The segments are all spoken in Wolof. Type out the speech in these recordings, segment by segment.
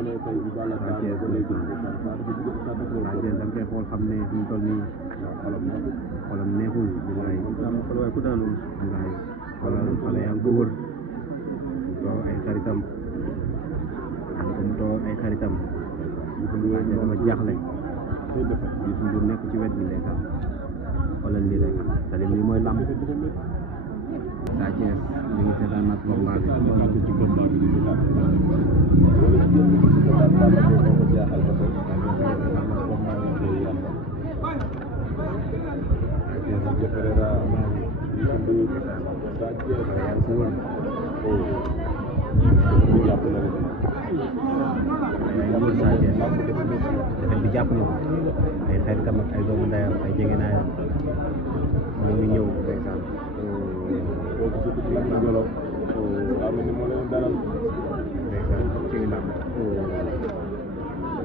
da nga koy xool xam ne fi mu toll nii xolam neexul waaye ku daanu waaye xale yaa ngi ko wër mu ay xaritam mu toog ay xaritam dama jaaxle Youssou Ndour nekk ci wet bi ndeysaan xoolal lii rek Salim lii mooy lamb Sa Thiès ñu ngi seetaan nag combat bi ci combat bi defet bi jàpp na ko ay xaritam ak ay doomu ndeyam ay jegenaayam ñu ngi ñëw ndeysaan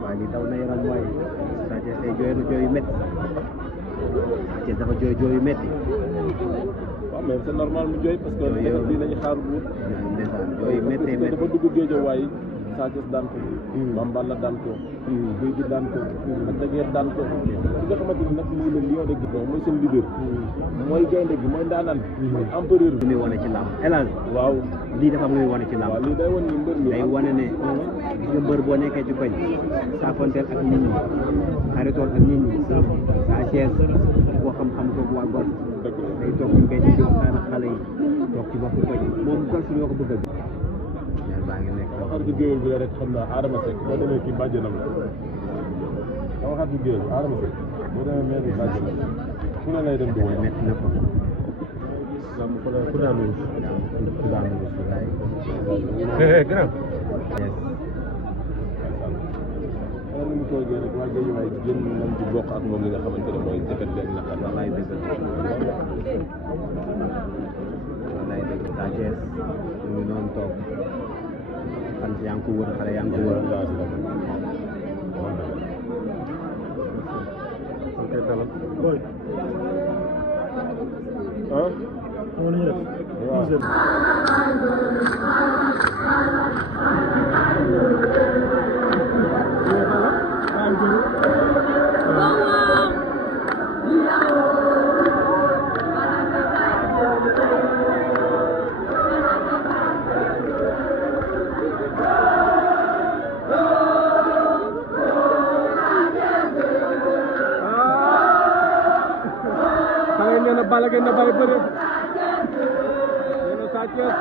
waaye li daw na yaram waaye Sa Thiès tey jooy na jooy yu métti Sa Thiès dafa jooy jooy yu métti waaw mais c'est normal mu jooy parce que lii lañu xaar bu ndeysaan jooy yu métti dafa dugg géejawaay Sa Thiès daan ko Mame Balla daan ko Gouye Gui daan ko ak Daguerre daan ko ki nga xamante ni nag mooy le lion de Guédiawaye mooy seen leader mooy gaynde gi mooy ndaanaan mooy empereur bi muy wane ci làmb élage waaw lii dafa am lu muy wane ci làmb waaw lii day wane ni mbër mi day wane ne gis nga mbër boo nekkee ci koñ saafonteel ak nit ñi xaritool ak nit ñi Sa Thiès koo xam-xam kooku waa Golf day toog ci mbedd di waxtaan ak xale yi toog ci bopp koñ moom Golf ñoo ko bëgg baa ngi nekk waxaat bu géwél bi la rek xam naa Adama Seck boo demee kii bàjjanam la waxaat bu géwél Adama Seck boo demee maire bi bàjjanam fu ne lay dem di woy métti na ko ku daanu grand xanaa ni mu toogee rek waa Guédiawaye jëm nañ ci bokk ak moom li nga xamante ne mooy defet leen naqar wallaay dëgg Sa Thiès ñu ngi noonu toog fan si yaa ngi ko wër xale yaa ngi ko wër Balla Gaye na bàyyi bëre nee na Sa Thiès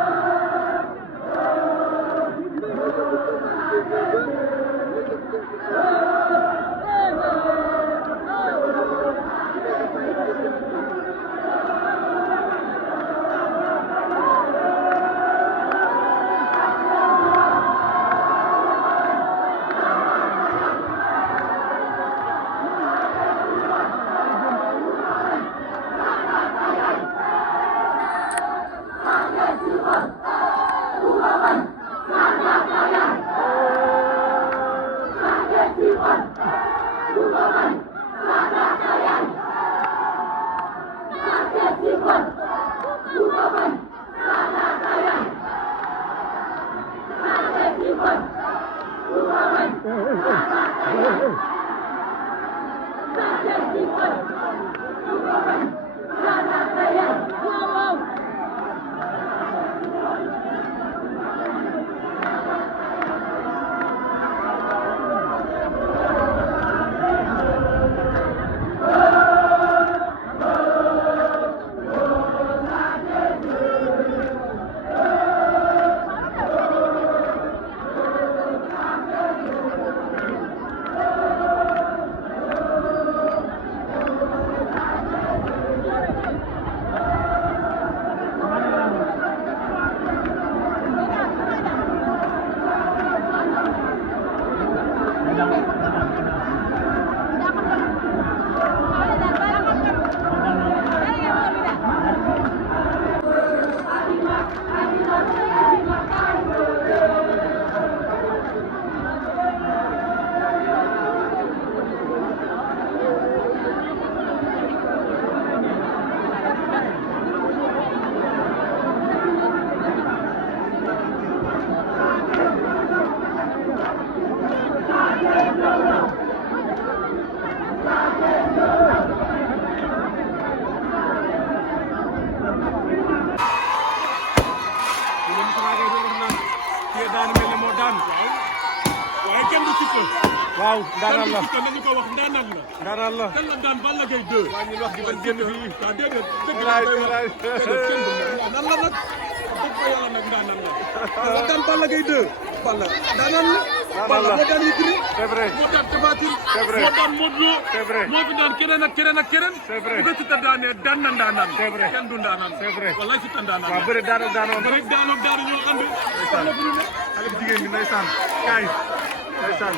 waaw ndaanaan la kan nañu ko wax ndaanaan la. ndaanaan la. kan la daan Balla Gaye 2. waa ñu wax di ban génn fii. ah déedéet dëgg la koy wax kenn du ndaanaan la nag. dëgg ko yàlla nag ndaanaan la. la daan Balla Gaye 2. Balla ndaanaan la. Balla moo daan Yékini. c'est vrai moo daan Tapha Tine. c'est vrai moo daan Modou Lo. c'est vrai moo fi daan keneen ak keneen ak keneen. c'est vrai bu ko Siteu daanee daan na ndaanaan. c'est vrai kenn du ndaanaan. c'est vrai wallaay Siteu ndaanaan. waaw bëri daanoo bëri daanoo ñoo ànd. ndeysaan xale bu jigéen bi ndeysaan kaay ndeysaan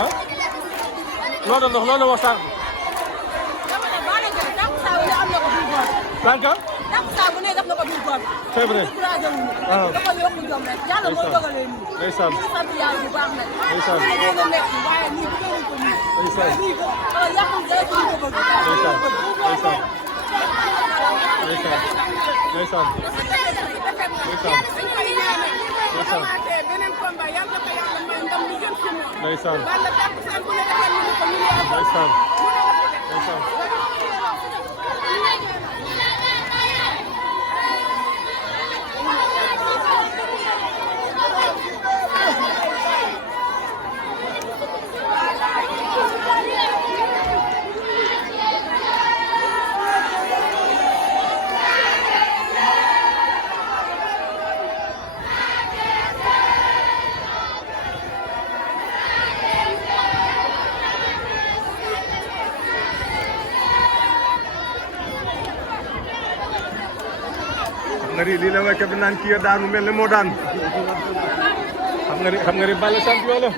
ah loolu ndox loolu wax sànq sànq bu ne def na ko biir góor. c'est vrai ah dafa yokk jom rek yàlla moo dogalee nii. ndeysaan ñu sant yàlla bu baax nag. ndeysaan ñu ngi leen a nekk waaye nii bu doon ko nii. ndeysaan nii ko yàqul dara ci ko bëgg. ndeysaan ndeysaan ndeysaan ndeysaan ndeysaan beneen combat yàlla ko yàlla may ndam lu jëm ci moom. ndeysaan Balla takkusaan bu ne defal ñu ko ñu ne ndeysaan ndeysaan lii la nga kebe naan kii daanu mel ne moo daan xam nga ni Balla champion la